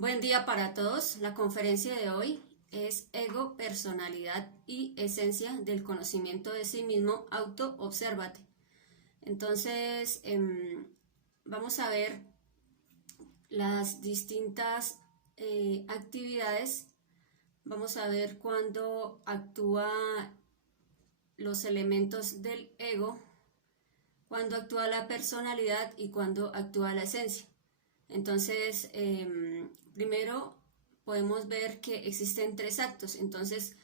Buen día para todos. La conferencia de hoy es Ego, Personalidad y Esencia del Conocimiento de sí mismo. Auto-obsérvate. Entonces, vamos a ver las distintas actividades. Vamos a ver cuándo actúa los elementos del ego, cuándo actúa la personalidad y cuándo actúa la esencia. Entonces, primero podemos ver que existen tres actos. Entonces,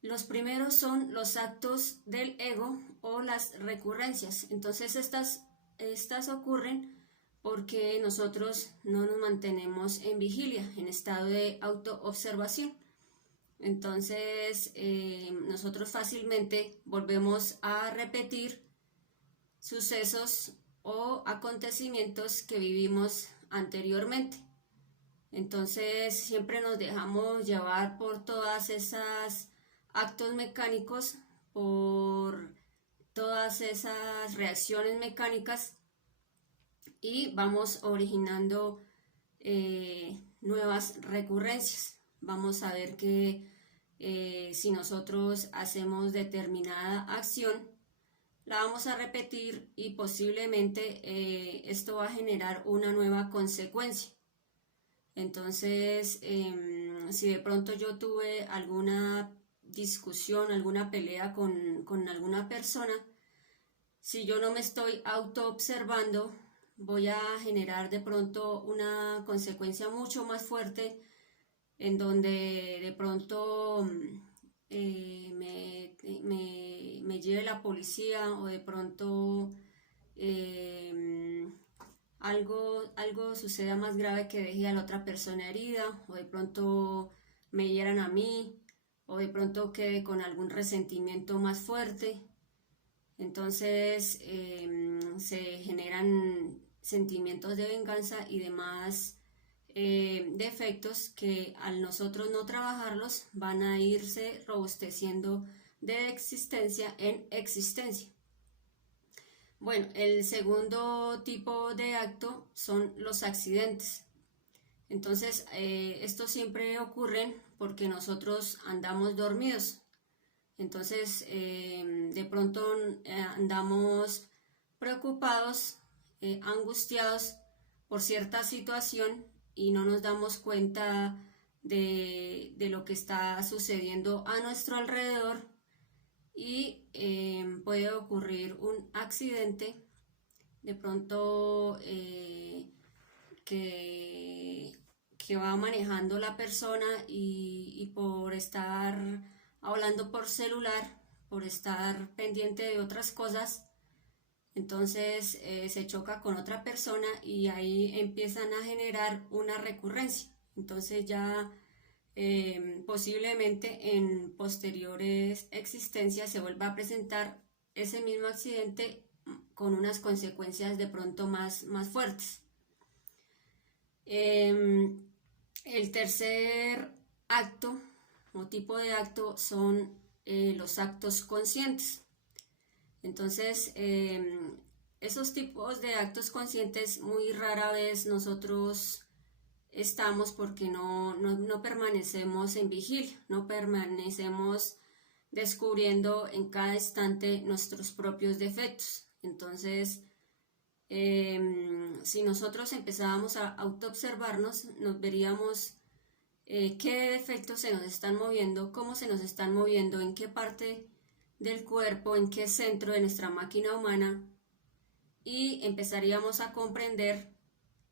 los primeros son los actos del ego o las recurrencias. Entonces, estas ocurren porque nosotros no nos mantenemos en vigilia, en estado de autoobservación. Entonces, nosotros fácilmente volvemos a repetir sucesos o acontecimientos que vivimos anteriormente. Entonces siempre nos dejamos llevar por todas esas actos mecánicos, por todas esas reacciones mecánicas y vamos originando nuevas recurrencias. Vamos a ver que si nosotros hacemos determinada acción, la vamos a repetir y posiblemente esto va a generar una nueva consecuencia. Entonces, si de pronto yo tuve alguna discusión, alguna pelea con alguna persona, si yo no me estoy auto-observando, voy a generar de pronto una consecuencia mucho más fuerte en donde de pronto me lleve la policía o de pronto algo suceda más grave que deje a la otra persona herida o de pronto me hieran a mí o de pronto quede con algún resentimiento más fuerte. Entonces se generan sentimientos de venganza y demás defectos que al nosotros no trabajarlos van a irse robusteciendo de existencia en existencia. Bueno, el segundo tipo de acto son los accidentes. Entonces, estos siempre ocurren porque nosotros andamos dormidos. Entonces, de pronto andamos preocupados, angustiados por cierta situación y no nos damos cuenta de lo que está sucediendo a nuestro alrededor y puede ocurrir un accidente de pronto que va manejando la persona y por estar hablando por celular, por estar pendiente de otras cosas, entonces se choca con otra persona y ahí empiezan a generar una recurrencia. Entonces ya posiblemente en posteriores existencias se vuelva a presentar ese mismo accidente con unas consecuencias de pronto más fuertes. El tercer acto o tipo de acto son los actos conscientes. Entonces, esos tipos de actos conscientes muy rara vez nosotros estamos porque no permanecemos en vigilia, no permanecemos descubriendo en cada instante nuestros propios defectos. Entonces, si nosotros empezábamos a autoobservarnos, nos veríamos qué defectos se nos están moviendo, cómo se nos están moviendo, en qué parte del cuerpo, en qué centro de nuestra máquina humana, y empezaríamos a comprender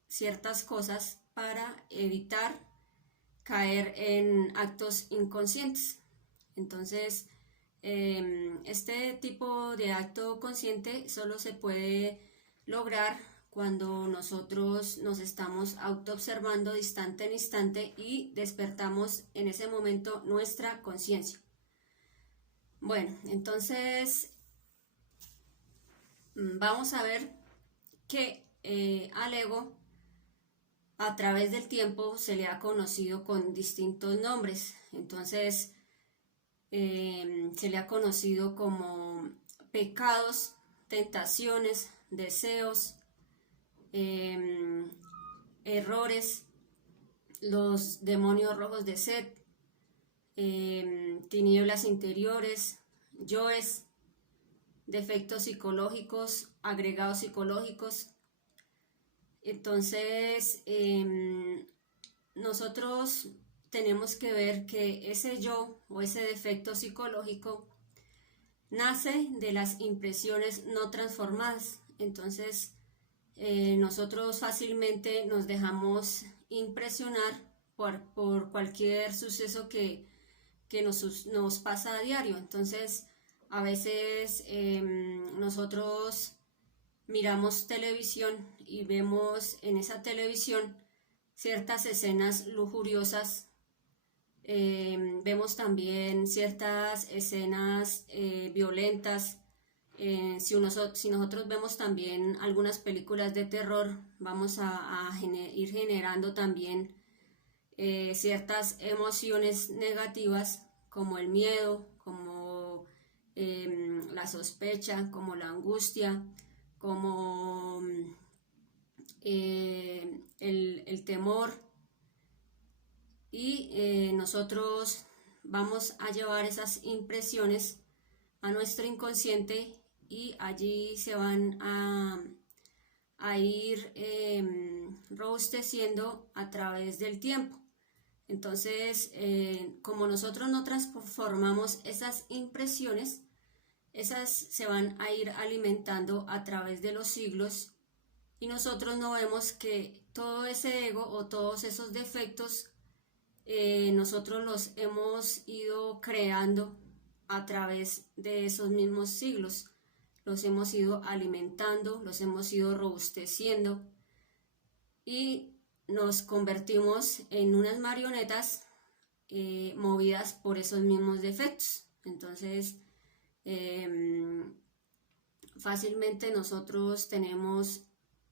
ciertas cosas para evitar caer en actos inconscientes. Entonces, este tipo de acto consciente solo se puede lograr cuando nosotros nos estamos autoobservando de instante en instante y despertamos en ese momento nuestra conciencia. Bueno, entonces vamos a ver que al ego a través del tiempo se le ha conocido con distintos nombres. Entonces se le ha conocido como pecados, tentaciones, deseos, errores, los demonios rojos de Set, tinieblas interiores, yoes, defectos psicológicos, agregados psicológicos. Entonces, nosotros tenemos que ver que ese yo o ese defecto psicológico nace de las impresiones no transformadas. Entonces, nosotros fácilmente nos dejamos impresionar por cualquier suceso que nos pasa a diario. Entonces, a veces nosotros miramos televisión y vemos en esa televisión ciertas escenas lujuriosas, vemos también ciertas escenas violentas. Si nosotros vemos también algunas películas de terror, vamos a ir generando también ciertas emociones negativas, como el miedo, como la sospecha, como la angustia, como el temor. Y nosotros vamos a llevar esas impresiones a nuestro inconsciente y allí se van a ir robusteciendo a través del tiempo. Entonces, como nosotros no transformamos esas impresiones, esas se van a ir alimentando a través de los siglos y nosotros no vemos que todo ese ego o todos esos defectos nosotros los hemos ido creando a través de esos mismos siglos. Los hemos ido alimentando, los hemos ido robusteciendo y nos convertimos en unas marionetas movidas por esos mismos defectos. Entonces, fácilmente nosotros tenemos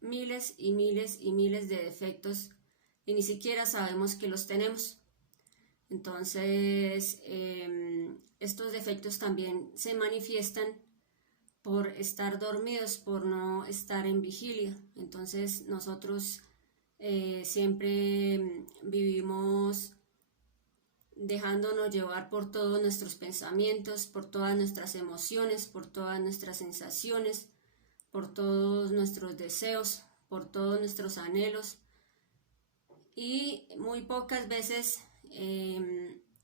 miles y miles y miles de defectos y ni siquiera sabemos que los tenemos. Entonces, estos defectos también se manifiestan por estar dormidos, por no estar en vigilia. Entonces, nosotros siempre vivimos dejándonos llevar por todos nuestros pensamientos, por todas nuestras emociones, por todas nuestras sensaciones, por todos nuestros deseos, por todos nuestros anhelos. Y muy pocas veces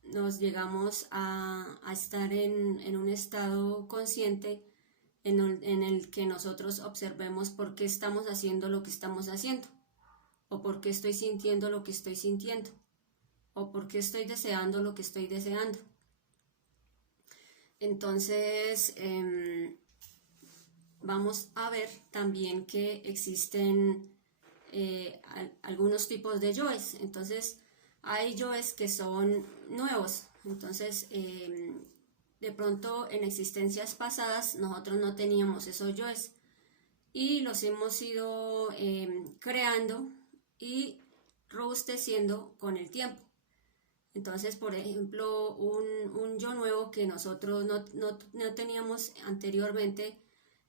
nos llegamos a estar en un estado consciente en el que nosotros observemos por qué estamos haciendo lo que estamos haciendo, o por qué estoy sintiendo lo que estoy sintiendo, o por qué estoy deseando lo que estoy deseando. Entonces, vamos a ver también que existen algunos tipos de yoes. Entonces, hay yoes que son nuevos. Entonces, de pronto en existencias pasadas nosotros no teníamos esos yoes y los hemos ido creando y robusteciendo con el tiempo. Entonces, por ejemplo, un yo nuevo que nosotros no teníamos anteriormente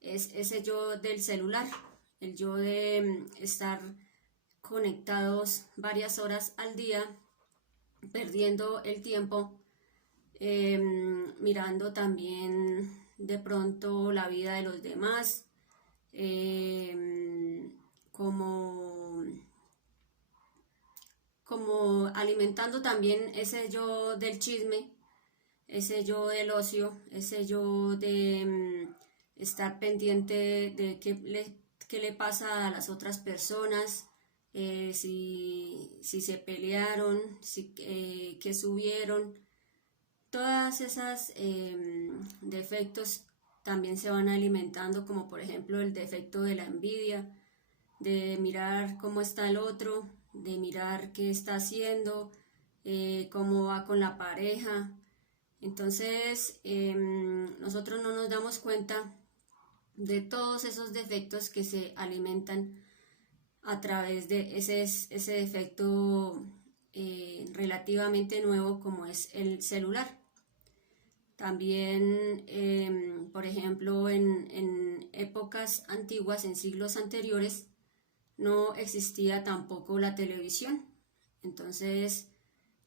es ese yo del celular, el yo de estar conectados varias horas al día, perdiendo el tiempo, mirando también de pronto la vida de los demás, como alimentando también ese yo del chisme, ese yo del ocio, ese yo de estar pendiente de qué le pasa a las otras personas, si se pelearon, qué subieron. Todas esas defectos también se van alimentando, como por ejemplo el defecto de la envidia, de mirar cómo está el otro, de mirar qué está haciendo, cómo va con la pareja. Entonces, nosotros no nos damos cuenta de todos esos defectos que se alimentan a través de ese defecto relativamente nuevo como es el celular. También, por ejemplo, en épocas antiguas, en siglos anteriores, no existía tampoco la televisión. Entonces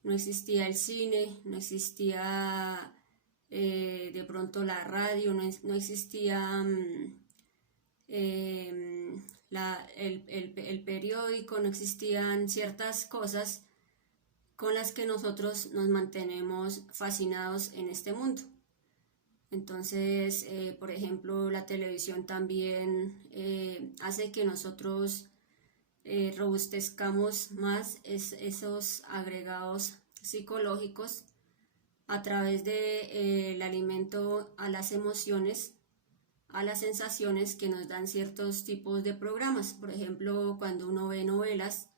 no existía el cine, no existía de pronto la radio, no existía el periódico, no existían ciertas cosas con las que nosotros nos mantenemos fascinados en este mundo. Entonces, por ejemplo, la televisión también hace que nosotros robustezcamos más esos agregados psicológicos a través de, el alimento a las emociones, a las sensaciones que nos dan ciertos tipos de programas. Por ejemplo, cuando uno ve novelas,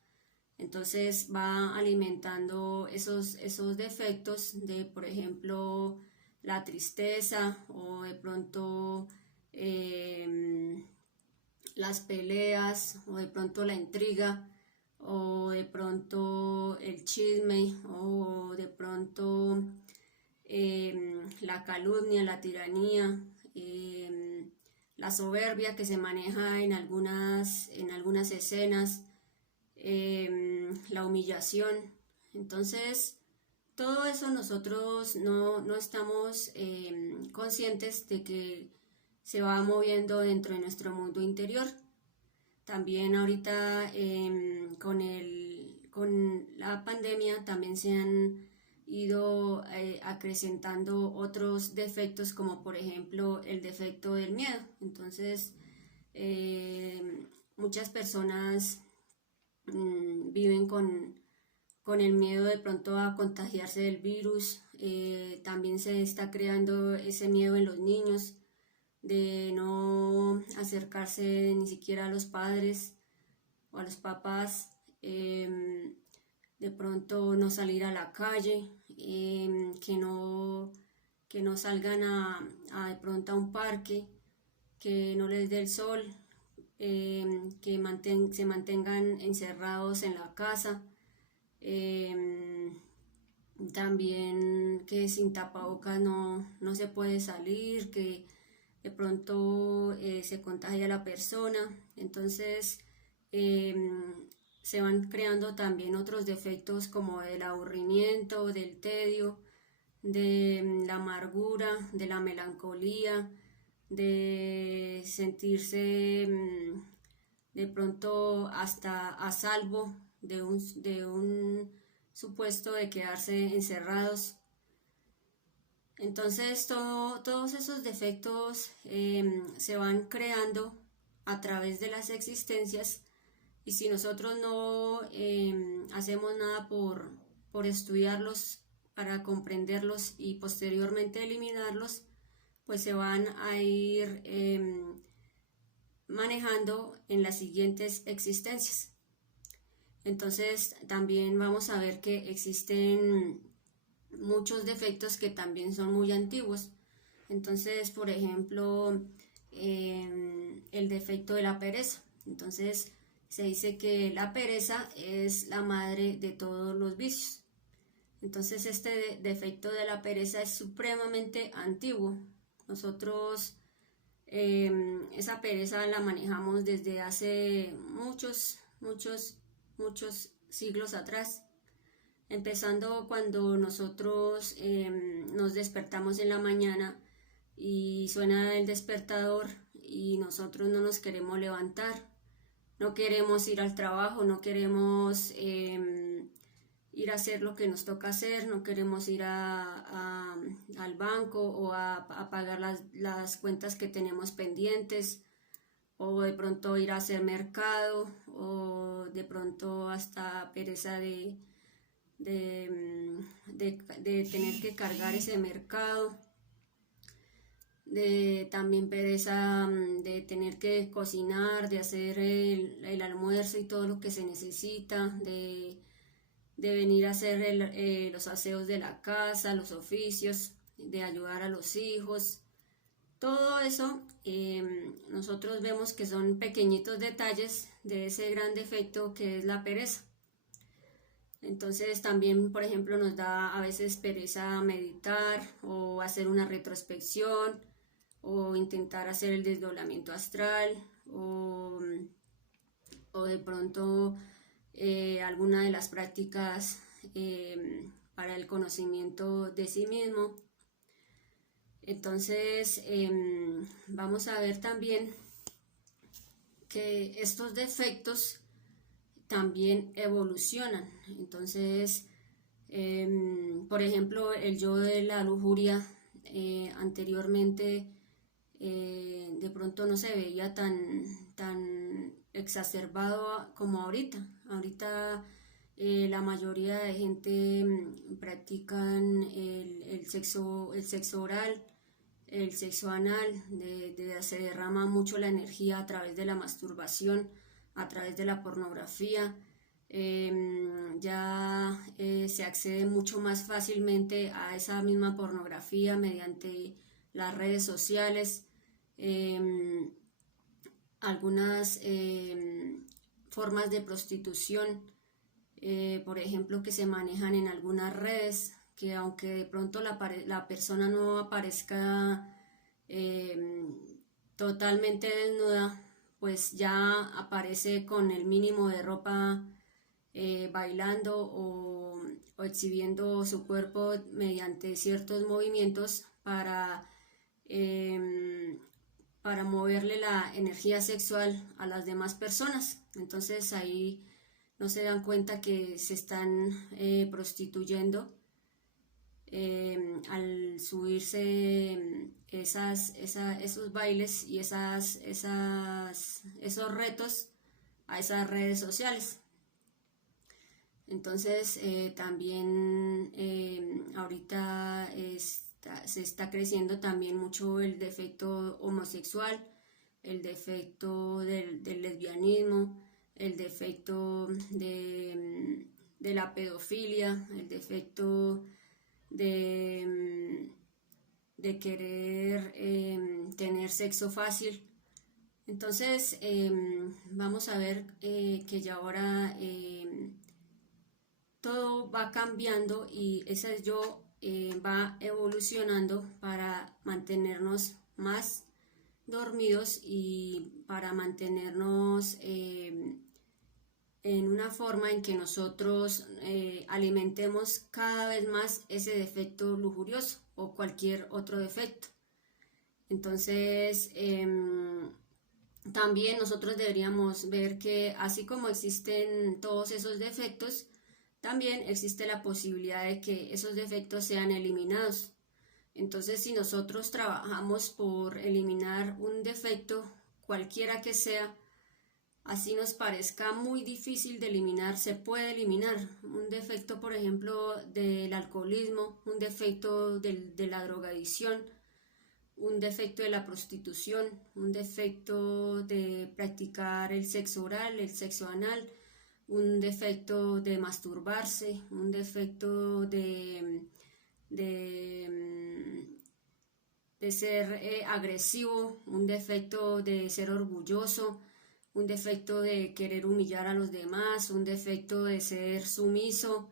entonces va alimentando esos defectos de, por ejemplo, la tristeza o de pronto las peleas o de pronto la intriga o de pronto el chisme o de pronto la calumnia, la tiranía, la soberbia que se maneja en algunas escenas, la humillación. Entonces, todo eso nosotros no estamos conscientes de que se va moviendo dentro de nuestro mundo interior. También ahorita con la pandemia también se han ido acrecentando otros defectos, como por ejemplo el defecto del miedo. Entonces muchas personas viven con el miedo de pronto a contagiarse del virus. También se está creando ese miedo en los niños de no acercarse ni siquiera a los padres o a los papás, de pronto no salir a la calle, que no salgan de pronto a un parque, que no les dé el sol, que se mantengan encerrados en la casa, también que sin tapabocas no se puede salir, que de pronto se contagia la persona. Entonces se van creando también otros defectos como el aburrimiento, del tedio, de la amargura, de la melancolía, de sentirse de pronto hasta a salvo de un supuesto de quedarse encerrados. Entonces todos esos defectos se van creando a través de las existencias, y si nosotros no hacemos nada por estudiarlos para comprenderlos y posteriormente eliminarlos, pues se van a ir manejando en las siguientes existencias. Entonces también vamos a ver que existen muchos defectos que también son muy antiguos. Entonces, por ejemplo, el defecto de la pereza. Entonces se dice que la pereza es la madre de todos los vicios. Entonces este defecto de la pereza es supremamente antiguo. Nosotros esa pereza la manejamos desde hace muchos siglos atrás, empezando cuando nosotros nos despertamos en la mañana y suena el despertador y nosotros no nos queremos levantar, no queremos ir al trabajo, no queremos ir a hacer lo que nos toca hacer, no queremos ir al banco o a pagar las cuentas que tenemos pendientes, o de pronto ir a hacer mercado, o de pronto hasta pereza de tener que cargar ese mercado, de también pereza de tener que cocinar, de hacer el almuerzo y todo lo que se necesita, de venir a hacer los aseos de la casa, los oficios, de ayudar a los hijos. Todo eso nosotros vemos que son pequeñitos detalles de ese gran defecto que es la pereza. Entonces también, por ejemplo, nos da a veces pereza meditar o hacer una retrospección o intentar hacer el desdoblamiento astral, o de pronto alguna de las prácticas para el conocimiento de sí mismo. Entonces vamos a ver también que estos defectos también evolucionan. Entonces, por ejemplo, el yo de la lujuria anteriormente de pronto no se veía tan exacerbado como ahorita. Ahorita la mayoría de gente practican el sexo oral, el sexo anal, se derrama mucho la energía a través de la masturbación, a través de la pornografía. Ya se accede mucho más fácilmente a esa misma pornografía mediante las redes sociales, algunas formas de prostitución, por ejemplo, que se manejan en algunas redes, que aunque de pronto la persona no aparezca totalmente desnuda, pues ya aparece con el mínimo de ropa bailando o exhibiendo su cuerpo mediante ciertos movimientos para moverle la energía sexual a las demás personas. Entonces ahí no se dan cuenta que se están prostituyendo al subirse esos bailes y esos retos a esas redes sociales. Entonces también ahorita se está creciendo también mucho el defecto homosexual, el defecto del lesbianismo, el defecto de la pedofilia, el defecto de querer tener sexo fácil. Entonces vamos a ver que ya ahora todo va cambiando y ese yo va evolucionando para mantenernos más dormidos y para mantenernos en una forma en que nosotros alimentemos cada vez más ese defecto lujurioso o cualquier otro defecto. Entonces también nosotros deberíamos ver que así como existen todos esos defectos, también existe la posibilidad de que esos defectos sean eliminados. Entonces, si nosotros trabajamos por eliminar un defecto, cualquiera que sea, así nos parezca muy difícil de eliminar, se puede eliminar. Un defecto, por ejemplo, del alcoholismo, un defecto de la drogadicción, un defecto de la prostitución, un defecto de practicar el sexo oral, el sexo anal, un defecto de masturbarse, un defecto de ser agresivo, un defecto de ser orgulloso, un defecto de querer humillar a los demás, un defecto de ser sumiso,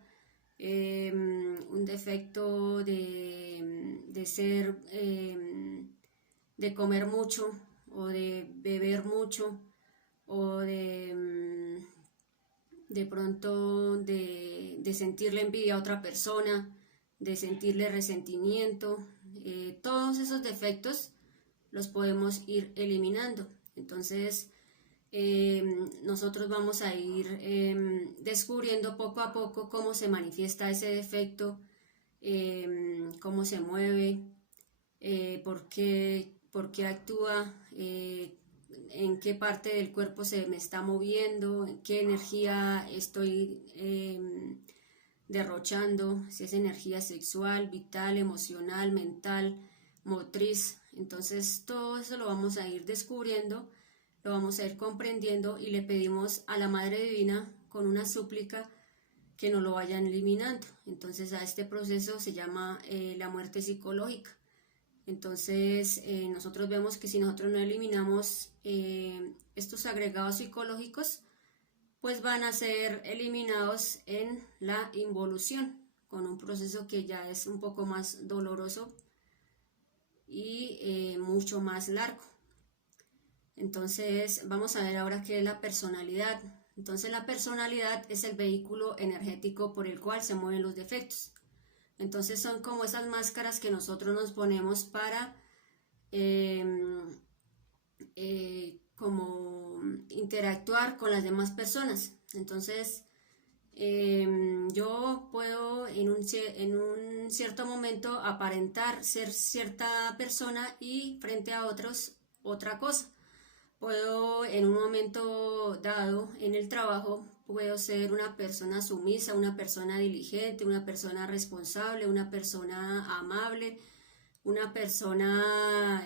un defecto de ser, de comer mucho o de beber mucho o de pronto de sentirle envidia a otra persona, de sentirle resentimiento. Todos esos defectos los podemos ir eliminando. Entonces nosotros vamos a ir descubriendo poco a poco cómo se manifiesta ese defecto, cómo se mueve, por qué actúa, en qué parte del cuerpo se me está moviendo, en qué energía estoy derrochando, si es energía sexual, vital, emocional, mental, motriz. Entonces todo eso lo vamos a ir descubriendo, lo vamos a ir comprendiendo y le pedimos a la Madre Divina con una súplica que nos lo vayan eliminando. Entonces a este proceso se llama la muerte psicológica. Entonces nosotros vemos que si nosotros no eliminamos estos agregados psicológicos, pues van a ser eliminados en la involución, con un proceso que ya es un poco más doloroso y mucho más largo. Entonces vamos a ver ahora qué es la personalidad. Entonces la personalidad es el vehículo energético por el cual se mueven los defectos. Entonces son como esas máscaras que nosotros nos ponemos para como interactuar con las demás personas. Entonces yo puedo en un cierto momento aparentar ser cierta persona y frente a otros otra cosa. Puedo en un momento dado en el trabajo, puedo ser una persona sumisa, una persona diligente, una persona responsable, una persona amable, una persona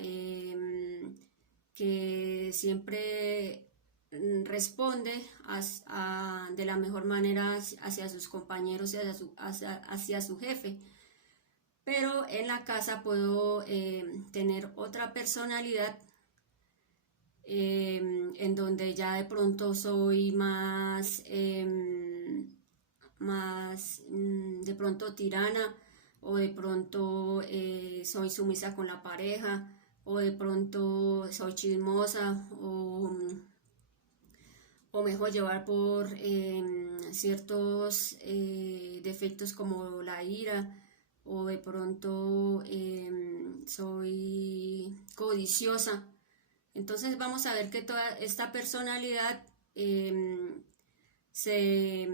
que siempre responde de la mejor manera hacia sus compañeros y hacia su jefe. Pero en la casa puedo tener otra personalidad en donde ya de pronto soy más de pronto tirana, o de pronto soy sumisa con la pareja, o de pronto soy chismosa, o me dejo llevar por ciertos defectos como la ira, o de pronto soy codiciosa. Entonces vamos a ver que toda esta personalidad se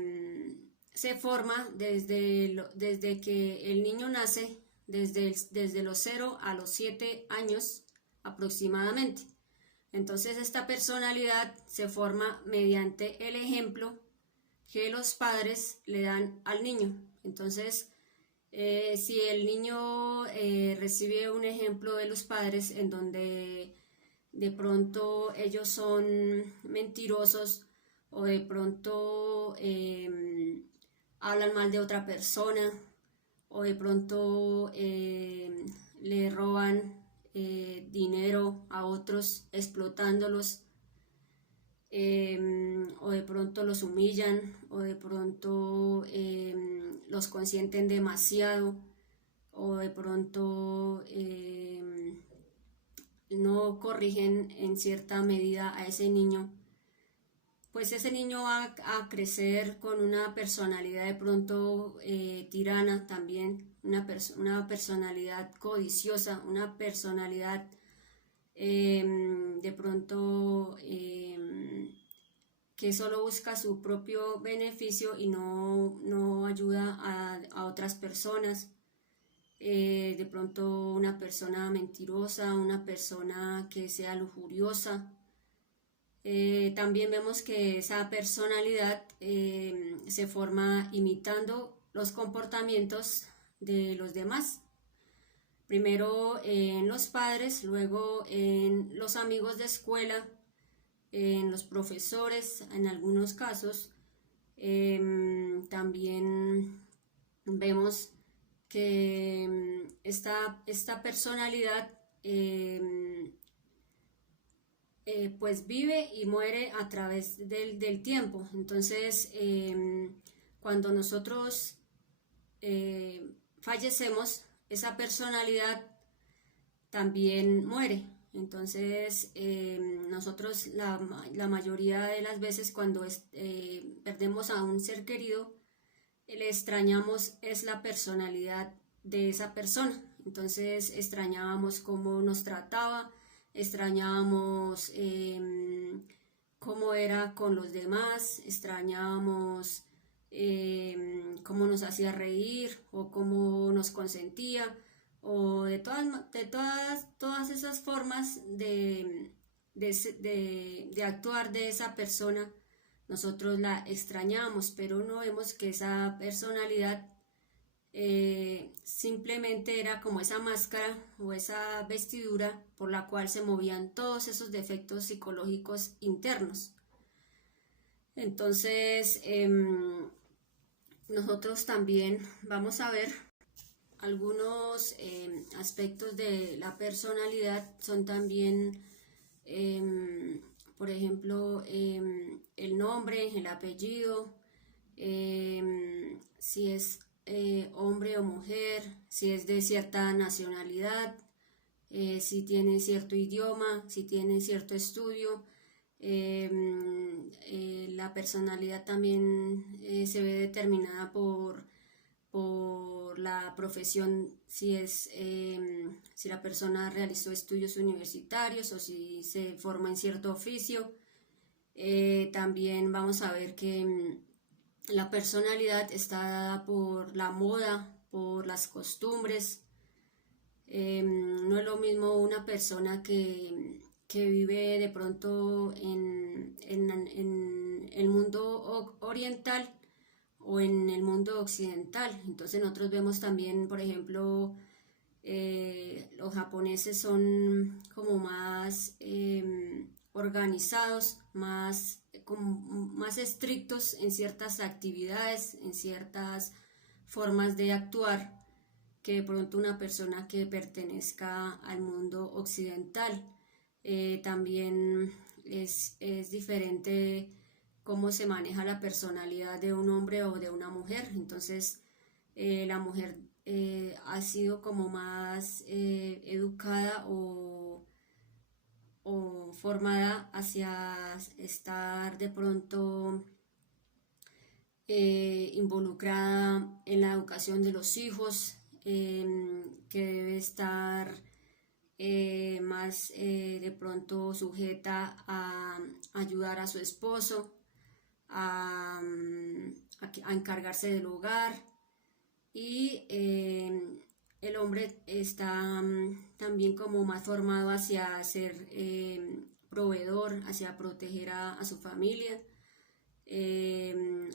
forma desde que el niño nace, desde los 0 a los 7 años aproximadamente. Entonces esta personalidad se forma mediante el ejemplo que los padres le dan al niño. Entonces, si el niño recibe un ejemplo de los padres en donde de pronto ellos son mentirosos, o de pronto hablan mal de otra persona, o de pronto le roban dinero a otros explotándolos, o de pronto los humillan, o de pronto los consienten demasiado, o de pronto no corrigen en cierta medida a ese niño, pues ese niño va a crecer con una personalidad de pronto tirana también, una personalidad codiciosa, una personalidad de pronto que solo busca su propio beneficio y no ayuda a otras personas. De pronto una persona mentirosa, una persona que sea lujuriosa. También vemos que esa personalidad se forma imitando los comportamientos de los demás. Primero en los padres, luego en los amigos de escuela, en los profesores, en algunos casos. También vemos que esta personalidad pues vive y muere a través del tiempo. Entonces cuando nosotros fallecemos, esa personalidad también muere. Entonces nosotros la mayoría de las veces cuando perdemos a un ser querido, le extrañamos es la personalidad de esa persona. Entonces extrañábamos cómo nos trataba, extrañábamos cómo era con los demás, extrañábamos cómo nos hacía reír, o cómo nos consentía, o de todas esas formas de actuar de esa persona. Nosotros la extrañamos, pero no vemos que esa personalidad simplemente era como esa máscara o esa vestidura por la cual se movían todos esos defectos psicológicos internos. Entonces nosotros también vamos a ver algunos aspectos de la personalidad. Son también por ejemplo el nombre, el apellido, si es hombre o mujer, si es de cierta nacionalidad, si tiene cierto idioma, si tiene cierto estudio, La personalidad también se ve determinada por la profesión, si la persona realizó estudios universitarios o si se forma en cierto oficio. También vamos a ver que la personalidad está dada por la moda, por las costumbres. No es lo mismo una persona que vive de pronto en el mundo oriental o en el mundo occidental. Entonces nosotros vemos también, por ejemplo, los japoneses son como más organizados, más estrictos en ciertas actividades, en ciertas formas de actuar, que de pronto una persona que pertenezca al mundo occidental. También es diferente cómo se maneja la personalidad de un hombre o de una mujer. Entonces la mujer ha sido como más educada o formada hacia estar de pronto involucrada en la educación de los hijos, que debe estar más de pronto sujeta a ayudar a su esposo, a encargarse del hogar, y el hombre está también como más formado hacia ser proveedor, hacia proteger a su familia,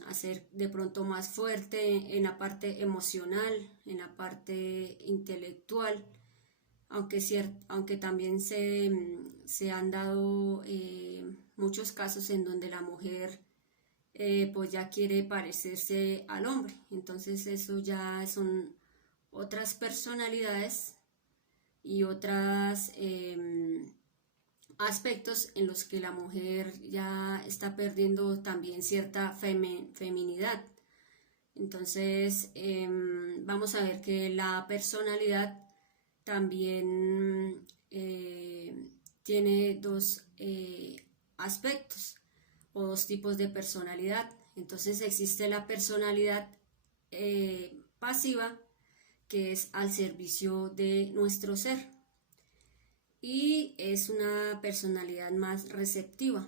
a ser de pronto más fuerte en la parte emocional, en la parte intelectual, aunque también se han dado muchos casos en donde la mujer pues ya quiere parecerse al hombre. Entonces eso ya son otras personalidades y otros aspectos en los que la mujer ya está perdiendo también cierta feminidad. Entonces vamos a ver que la personalidad también tiene dos aspectos o dos tipos de personalidad. Entonces existe la personalidad pasiva, que es al servicio de nuestro ser, y es una personalidad más receptiva.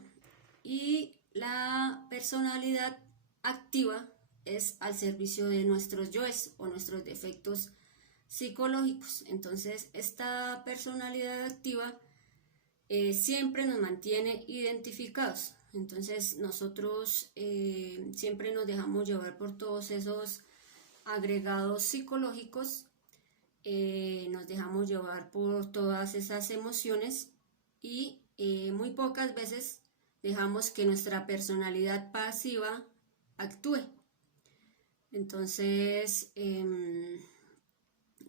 Y la personalidad activa es al servicio de nuestros yoes o nuestros defectos psicológicos. Entonces esta personalidad activa siempre nos mantiene identificados. Entonces nosotros siempre nos dejamos llevar por todos esos agregados psicológicos, nos dejamos llevar por todas esas emociones y muy pocas veces dejamos que nuestra personalidad pasiva actúe. Entonces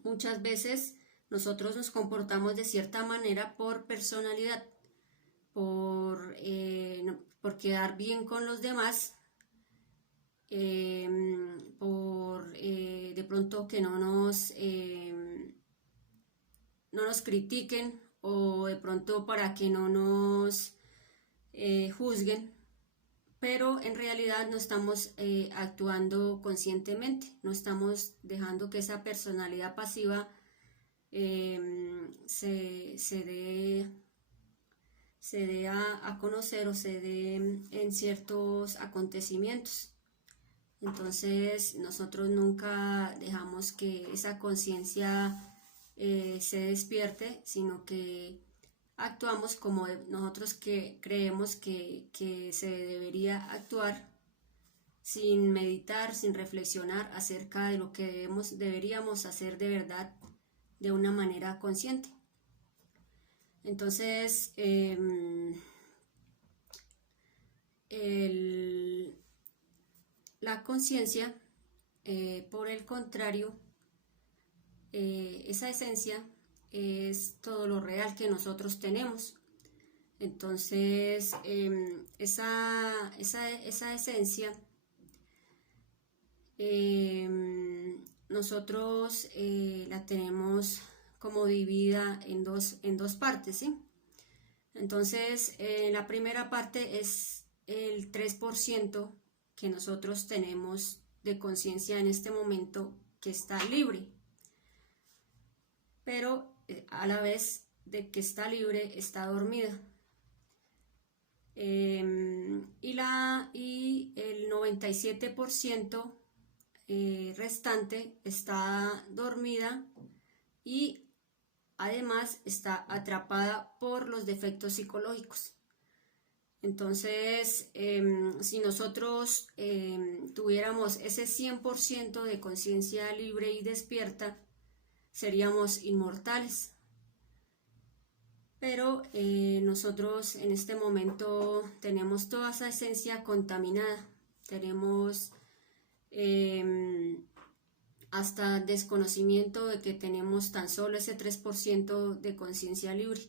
muchas veces nosotros nos comportamos de cierta manera por personalidad, por quedar bien con los demás, por de pronto que no nos critiquen, o de pronto para que no nos juzguen, pero en realidad no estamos actuando conscientemente, no estamos dejando que esa personalidad pasiva se dé a conocer o se dé en ciertos acontecimientos. Entonces nosotros nunca dejamos que esa conciencia se despierte, sino que actuamos como nosotros creemos que se debería actuar, sin meditar, sin reflexionar acerca de lo que deberíamos hacer de verdad de una manera consciente. Entonces la conciencia, por el contrario, esa esencia es todo lo real que nosotros tenemos. Entonces esa esencia nosotros la tenemos como dividida en dos partes, ¿sí? Entonces, la primera parte es el 3% que nosotros tenemos de conciencia en este momento que está libre, pero a la vez de que está libre, está dormida. Y el 97% restante está dormida y además está atrapada por los defectos psicológicos. Entonces, si nosotros tuviéramos ese 100% de conciencia libre y despierta, seríamos inmortales. Pero nosotros en este momento tenemos toda esa esencia contaminada, tenemos hasta desconocimiento de que tenemos tan solo ese 3% de conciencia libre.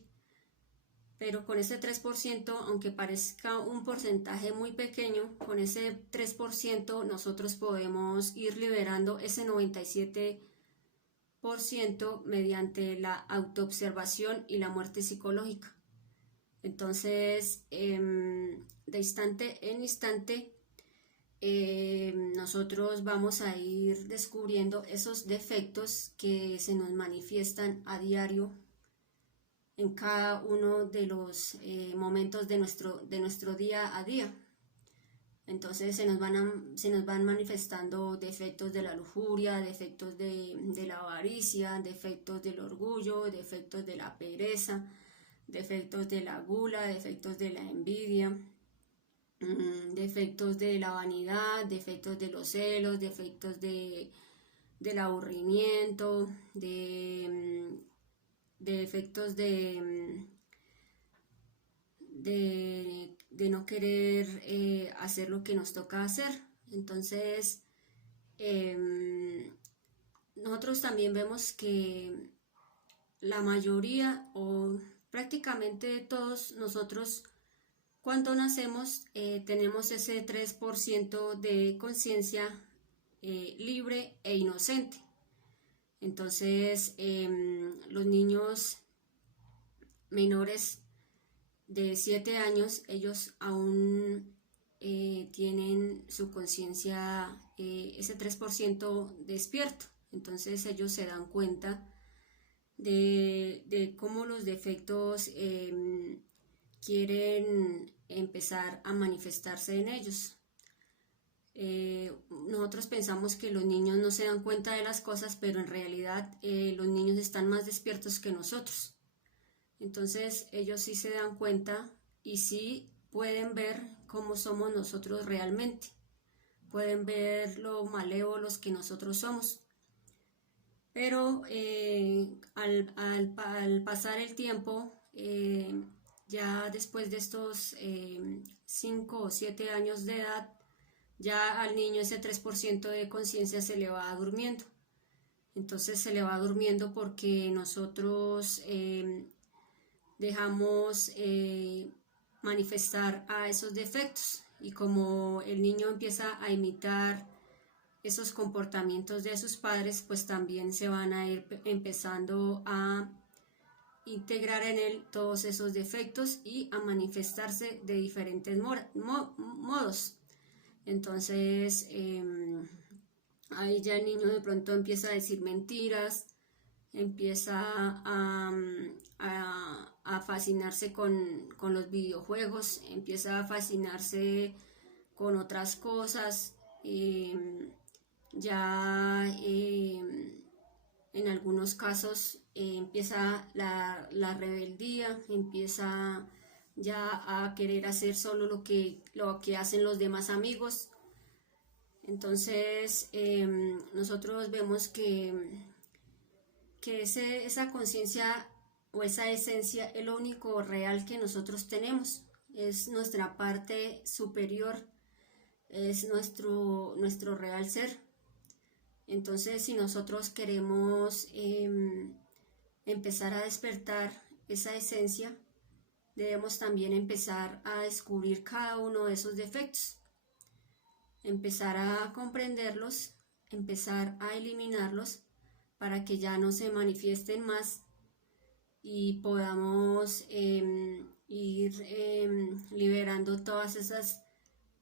Pero con ese 3%, aunque parezca un porcentaje muy pequeño, con ese 3% nosotros podemos ir liberando ese 97% mediante la autoobservación y la muerte psicológica. Entonces, de instante en instante, nosotros vamos a ir descubriendo esos defectos que se nos manifiestan a diario en cada uno de los momentos de nuestro día a día. Entonces se nos van manifestando defectos de la lujuria, defectos de la avaricia, defectos del orgullo, defectos de la pereza, defectos de la gula, defectos de la envidia, defectos de la vanidad, defectos de los celos, defectos del aburrimiento, defectos de no querer hacer lo que nos toca hacer. Entonces, nosotros también vemos que la mayoría o prácticamente todos nosotros cuando nacemos tenemos ese 3% de conciencia libre e inocente. Entonces, los niños menores de 7 años, ellos aún tienen su conciencia, ese 3% despierto. Entonces ellos se dan cuenta de cómo los defectos quieren empezar a manifestarse en ellos. Nosotros pensamos que los niños no se dan cuenta de las cosas, pero en realidad los niños están más despiertos que nosotros. Entonces ellos sí se dan cuenta y sí pueden ver cómo somos nosotros realmente, pueden ver lo malévolos que nosotros somos. Pero al pasar el tiempo, ya después de estos 5 o 7 años de edad, ya al niño ese 3% de conciencia se le va durmiendo. Entonces se le va durmiendo porque nosotros dejamos manifestar a esos defectos, y como el niño empieza a imitar esos comportamientos de sus padres, pues también se van a ir empezando a integrar en él todos esos defectos y a manifestarse de diferentes modos. Entonces ahí ya el niño de pronto empieza a decir mentiras, empieza a fascinarse con los videojuegos, empieza a fascinarse con otras cosas, ya en algunos casos empieza la rebeldía, empieza ya a querer hacer solo lo que hacen los demás amigos. Entonces nosotros vemos que esa conciencia o esa esencia es lo único real que nosotros tenemos, es nuestra parte superior, es nuestro real ser. Entonces, si nosotros queremos empezar a despertar esa esencia, debemos también empezar a descubrir cada uno de esos defectos, empezar a comprenderlos, empezar a eliminarlos para que ya no se manifiesten más y podamos ir liberando todas esas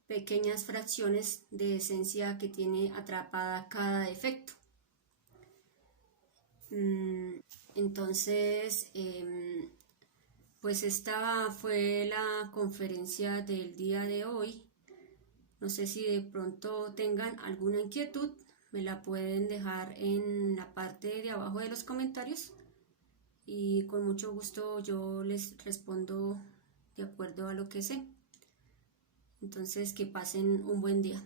pequeñas fracciones de esencia que tiene atrapada cada defecto. Entonces, pues esta fue la conferencia del día de hoy. No sé si de pronto tengan alguna inquietud, me la pueden dejar en la parte de abajo de los comentarios y con mucho gusto yo les respondo de acuerdo a lo que sé. Entonces, que pasen un buen día.